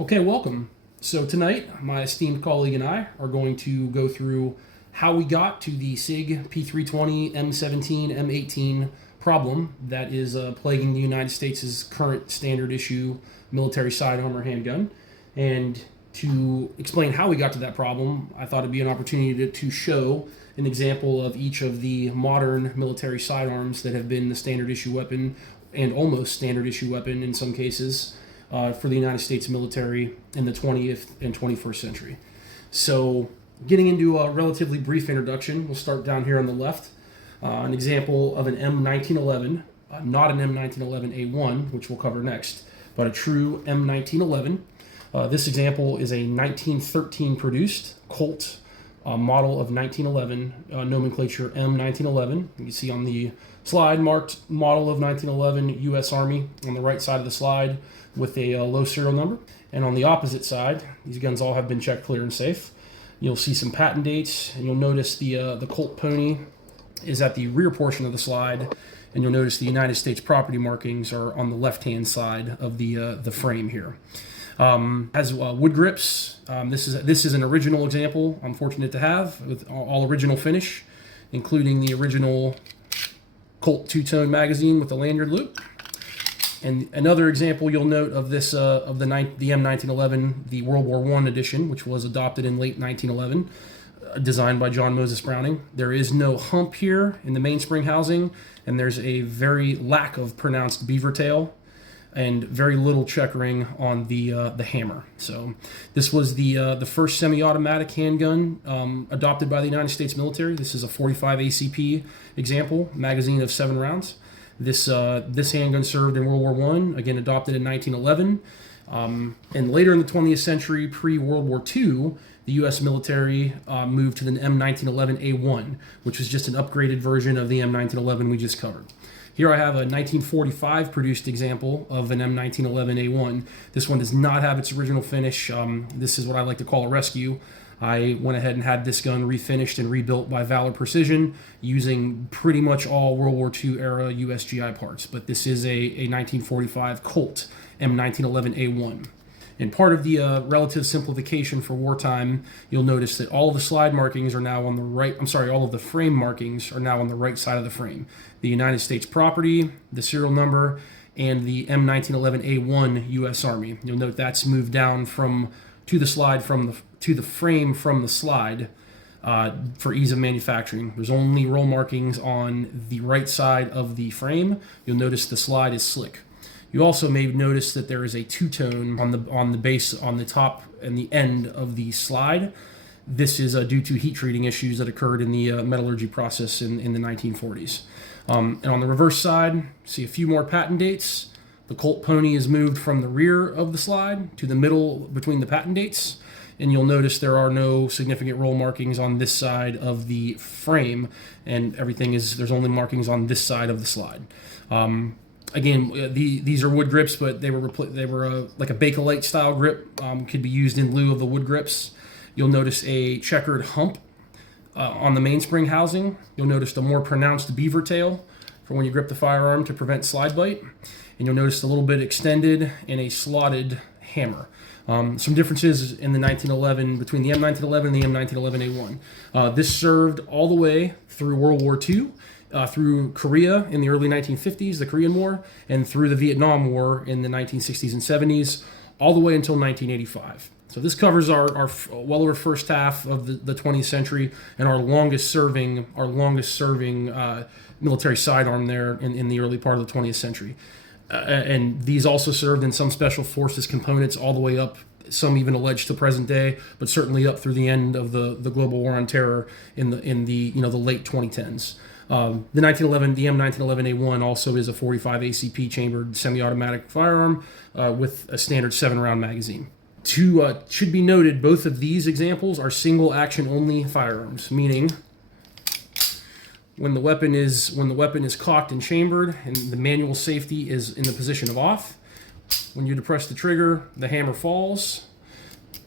Okay, welcome. So tonight, my esteemed colleague and I are going to go through how we got to the SIG P320 M17 M18 problem that is plaguing the United States' current standard issue military sidearm or handgun. And to explain how we got to that problem, I thought it'd be an opportunity to show an example of each of the modern military sidearms that have been the standard issue weapon and almost standard issue weapon in some cases for the United States military in the 20th and 21st century. So, getting into a relatively brief introduction, we'll start down here on the left. An example of an M1911, not an M1911A1, which we'll cover next, but a true M1911. This example is a 1913 produced Colt model of 1911, nomenclature M1911. You can see on the slide marked model of 1911 U.S. Army on the right side of the slide with a low serial number. And on the opposite side, these guns all have been checked clear and safe. You'll see some patent dates, and you'll notice the Colt pony is at the rear portion of the slide, and you'll notice the United States property markings are on the left-hand side of the frame here. Has wood grips. This is an original example I'm fortunate to have with all original finish, including the original Colt two-tone magazine with the lanyard loop. And another example you'll note of this of the M1911, the World War I edition, which was adopted in late 1911, designed by John Moses Browning. There is no hump here in the mainspring housing, and there's a very lack of pronounced beaver tail, and very little checkering on the hammer. So this was the first semi-automatic handgun adopted by the United States military. This is a 45 ACP example, magazine of 7 rounds. This handgun served in World War I, again adopted in 1911. And later in the 20th century, pre-World War II, the U.S. military moved to the M1911A1, which was just an upgraded version of the M1911 we just covered. Here I have a 1945 produced example of an M1911A1. This one does not have its original finish. This is what I like to call a rescue. I went ahead and had this gun refinished and rebuilt by Valor Precision using pretty much all World War II era USGI parts. But this is a 1945 Colt M1911A1. And part of the relative simplification for wartime, you'll notice that all of the slide markings are now on the right. All of the frame markings are now on the right side of the frame. The United States property, the serial number, and the M1911A1 U.S. Army. You'll note that's moved down to the frame from the slide for ease of manufacturing. There's only roll markings on the right side of the frame. You'll notice the slide is slick. You also may notice that there is a two-tone on the base, on the top and the end of the slide. This is due to heat treating issues that occurred in the metallurgy process in the 1940s. And on the reverse side, see a few more patent dates. The Colt pony is moved from the rear of the slide to the middle between the patent dates. And you'll notice there are no significant roll markings on this side of the frame, and there's only markings on this side of the slide. Again, these are wood grips, but they were like a Bakelite style grip, could be used in lieu of the wood grips. You'll notice a checkered hump on the mainspring housing. You'll notice the more pronounced beaver tail for when you grip the firearm to prevent slide bite. And you'll notice a little bit extended and a slotted hammer. Some differences in the 1911 between the M1911 and the M1911A1. This served all the way through World War II, through Korea in the early 1950s, the Korean War, and through the Vietnam War in the 1960s and 70s, all the way until 1985. So this covers our well over first half of the 20th century and our longest serving military sidearm there in the early part of the 20th century. And these also served in some special forces components all the way up, some even alleged to present day, but certainly up through the end of the global war on terror in the late 2010s. The M1911A1 also is a 45 ACP chambered semi-automatic firearm with a standard 7-round magazine. Should be noted, both of these examples are single action only firearms, meaning when the weapon is cocked and chambered and the manual safety is in the position of off, when you depress the trigger, the hammer falls.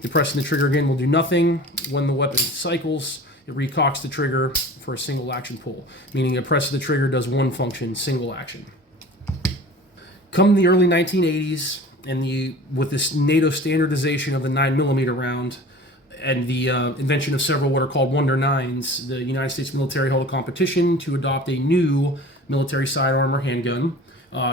Depressing the trigger again will do nothing. When the weapon cycles, it recocks the trigger for a single action pull, meaning a press of the trigger does one function, single action. Come the early 1980s, and with this NATO standardization of the 9mm round and the invention of several what are called Wonder Nines, the United States military held a competition to adopt a new military sidearm or handgun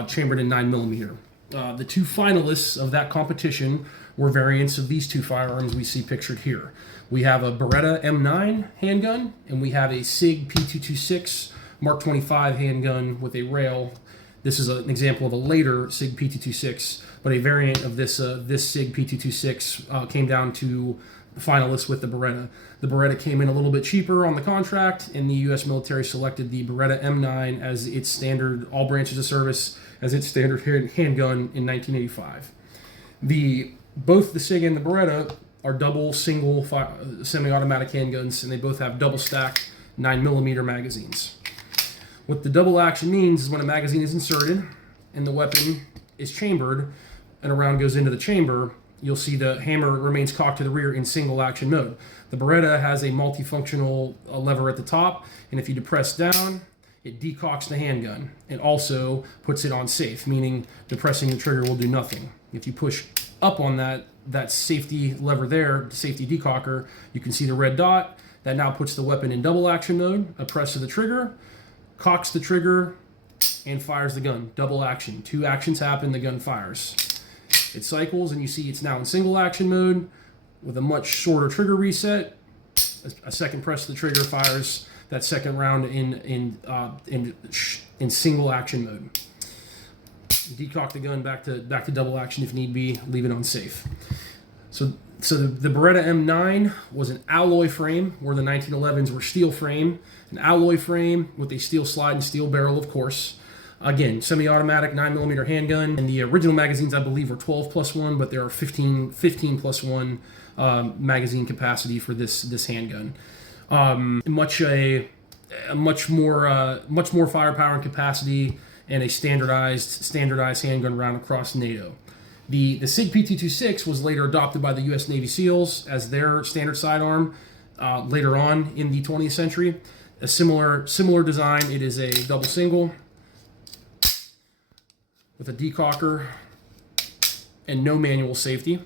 chambered in 9mm. The two finalists of that competition were variants of these two firearms we see pictured here. We have a Beretta M9 handgun, and we have a SIG P226 Mark 25 handgun with a rail. This is an example of a later SIG P226, but a variant of this SIG P226 came down to finalists with the Beretta. The Beretta came in a little bit cheaper on the contract, and the U.S. military selected the Beretta M9 as its standard, all branches of service, as its standard handgun in 1985. Both the SIG and the Beretta are double single semi-automatic handguns, and they both have double stack 9mm magazines. What the double action means is when a magazine is inserted and the weapon is chambered and a round goes into the chamber, you'll see the hammer remains cocked to the rear in single action mode. The Beretta has a multifunctional lever at the top, and if you depress down, it decocks the handgun. It also puts it on safe, meaning depressing the trigger will do nothing. If you push up on that safety lever there, the safety decocker, you can see the red dot. That now puts the weapon in double action mode. A press of the trigger, cocks the trigger, and fires the gun. Double action. Two actions happen, the gun fires. It cycles, and you see it's now in single action mode with a much shorter trigger reset. A second press of the trigger fires that second round in single action mode. Decock the gun back to double action if need be. Leave it on safe. So the Beretta M9 was an alloy frame, where the 1911s were steel frame. An alloy frame with a steel slide and steel barrel, of course. Again, semi-automatic 9mm handgun. And the original magazines, I believe, were 12+1, but there are 15+1 magazine capacity for this handgun. Much more firepower and capacity, and a standardized handgun round across NATO. The SIG P226 was later adopted by the U.S. Navy SEALs as their standard sidearm later on in the 20th century. A similar design. It is a double single with a decocker and no manual safety.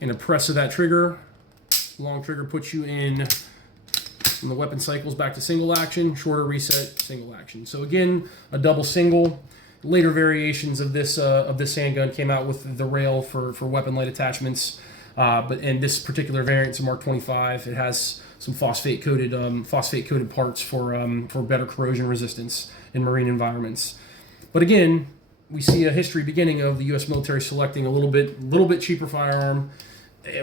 And a press of that trigger, long trigger, puts you in from the weapon cycles back to single action, shorter reset, single action. So again, a double single. Later variations of this handgun came out with the rail for weapon light attachments, and this particular variant is a Mark 25. It has some phosphate coated parts for better corrosion resistance in marine environments. But again, we see a history beginning of the U.S. military selecting a little bit cheaper firearm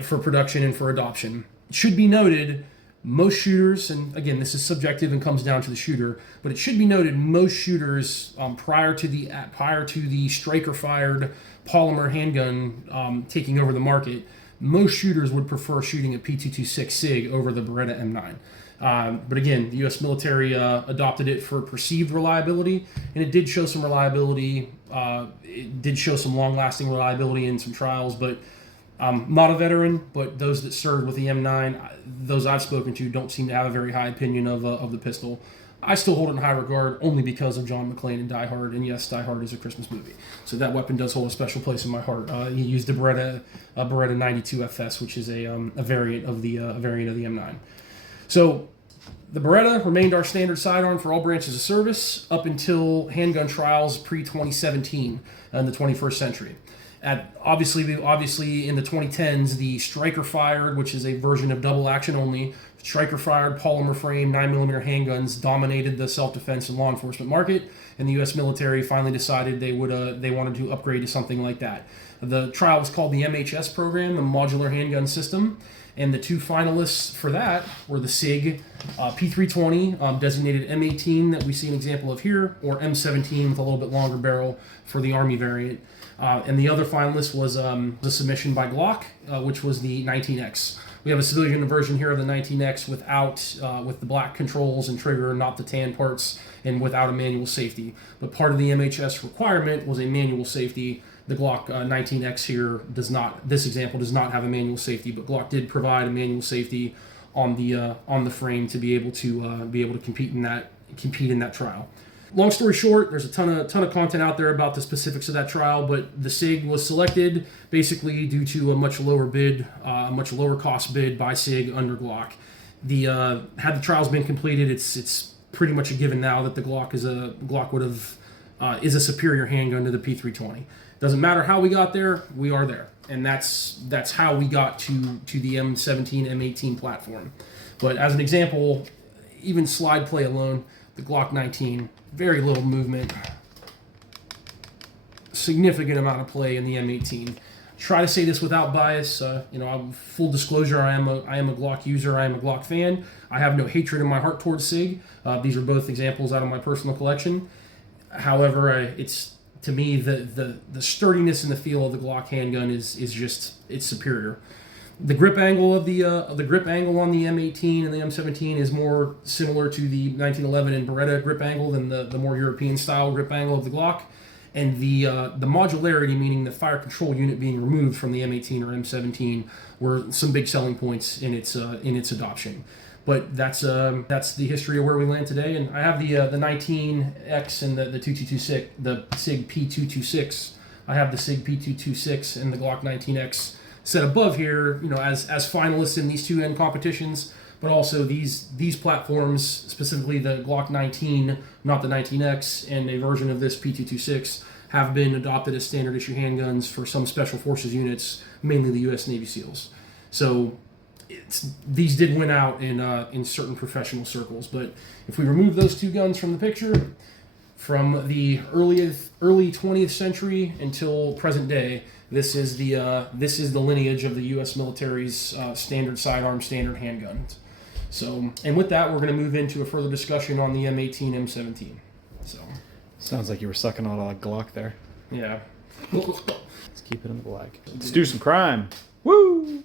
for production and for adoption. It should be noted, most shooters, and again, this is subjective and comes down to the shooter, but it should be noted most shooters prior to the striker-fired polymer handgun taking over the market, most shooters would prefer shooting a P226 SIG over the Beretta M9. But again, the U.S. military adopted it for perceived reliability, and it did show some reliability. It did show some long-lasting reliability in some trials, but not a veteran, but those that served with the M9, those I've spoken to, don't seem to have a very high opinion of the pistol. I still hold it in high regard only because of John McClane and Die Hard, and yes, Die Hard is a Christmas movie, so that weapon does hold a special place in my heart. He used the Beretta 92 FS, which is a variant of the M9. So the Beretta remained our standard sidearm for all branches of service up until handgun trials pre-2017 in the 21st century. Obviously in the 2010s, the striker-fired, which is a version of double action only, striker-fired polymer frame 9mm handguns dominated the self-defense and law enforcement market, and the U.S. military finally decided they wanted to upgrade to something like that. The trial was called the MHS program, the Modular Handgun System, and the two finalists for that were the SIG P320, designated M18 that we see an example of here, or M17 with a little bit longer barrel for the Army variant. And the other finalist was the submission by Glock, which was the 19X. We have a civilian version here of the 19X with the black controls and trigger, not the tan parts, and without a manual safety. But part of the MHS requirement was a manual safety. The Glock 19X here this example does not have a manual safety, but Glock did provide a manual safety on the frame to be able to compete in that trial. Long story short, there's a ton of content out there about the specifics of that trial, but the SIG was selected basically due to a much lower bid, a much lower cost bid by SIG under Glock. Had the trials been completed, it's pretty much a given now that the Glock is a superior handgun to the P320. Doesn't matter how we got there, we are there, and that's how we got to the M17, M18 platform. But as an example, even slide play alone, the Glock 19, very little movement, significant amount of play in the M18. Try to say this without bias. Full disclosure, I am a Glock user. I am a Glock fan. I have no hatred in my heart towards SIG. These are both examples out of my personal collection. However, it's to me the sturdiness and the feel of the Glock handgun is just it's superior. The grip angle of the grip angle on the M18 and the M17 is more similar to the 1911 and Beretta grip angle than the more European style grip angle of the Glock. And the modularity, meaning the fire control unit being removed from the M18 or M17, were some big selling points in its adoption. But that's the history of where we land today. And I have the 19X and the 2226, the SIG P226. I have the SIG P226 and the Glock 19X set above here, as finalists in these two end competitions. But also these platforms, specifically the Glock 19, not the 19X, and a version of this P226, have been adopted as standard issue handguns for some special forces units, mainly the U.S. Navy SEALs. So these did win out in certain professional circles. But if we remove those two guns from the picture, from the early 20th century until present day, this is the lineage of the U.S. military's standard sidearm, standard handguns. So, and with that, we're going to move into a further discussion on the M18, M17. So, sounds like you were sucking on a Glock there. Yeah. Let's keep it in the black. Let's do some crime. Woo!